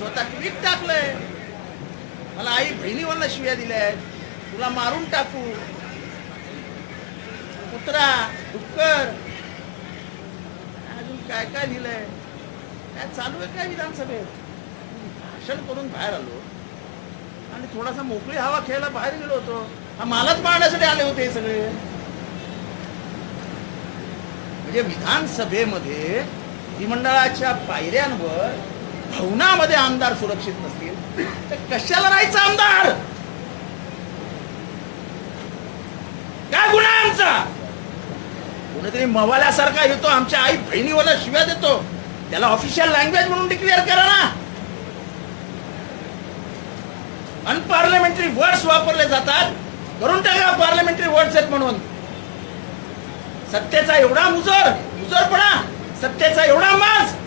स्वतः ट्विट टाकलंय, मला आई बहिणीवरनं शिव्या दिल्या, तुला मारून टाकू, कुत्रा, डुक्कर, अजून काय काय लिहिलंय, काय चालू आहे काय विधानसभेत. भाषण करून बाहेर आलो आणि थोडासा मोकळी हवा खेळायला बाहेर गेलो होतो. हा मालच मारण्यासाठी आले होते हे सगळे. म्हणजे विधानसभेमध्ये विधिमंडळाच्या पायऱ्यांवर भवनामध्ये आमदार सुरक्षित नसतील तर कशाला राहायचं आमदार. काय गुन्हा आहे आमचा. कोणीतरी मवाल्यासारखा येतो आमच्या आई बहिणीवर शिव्या देतो, त्याला ऑफिशियल लँग्वेज म्हणून डिक्लेअर करा ना. अनपार्लमेंटरी वर्ड्स वापरले जातात, करून टाका पार्लमेंटरी वर्ड्स आहेत म्हणून. सत्तेचा एवढा मुजरपणा, सत्तेचा एवढा माज